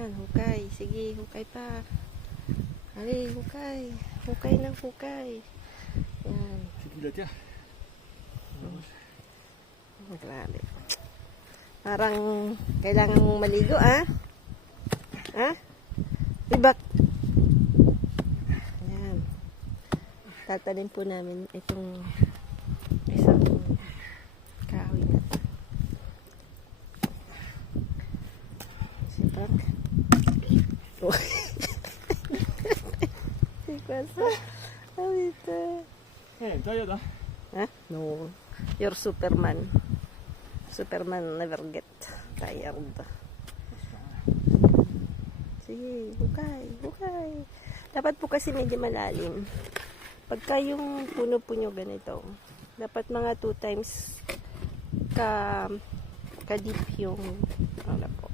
Yan, hukay. Sige, hukay pa. Ali, hukay. Hukay ng hukay. Yan. Sige, ya. Grabe. Parang kailangan mong maligo, ah? Ha? Ibak. Ayan. Tatanim po namin itong isang kahoy na to. Si Frank. Oh. Si Kwasa. Awita. Tayo da. Ha? No. You're Superman. Superman never get tired. Sige, hukay, hukay. Dapat po kasi medyo malalim. Pagka yung puno po nyo ganito, dapat mga 2 times ka-deep yung ano po.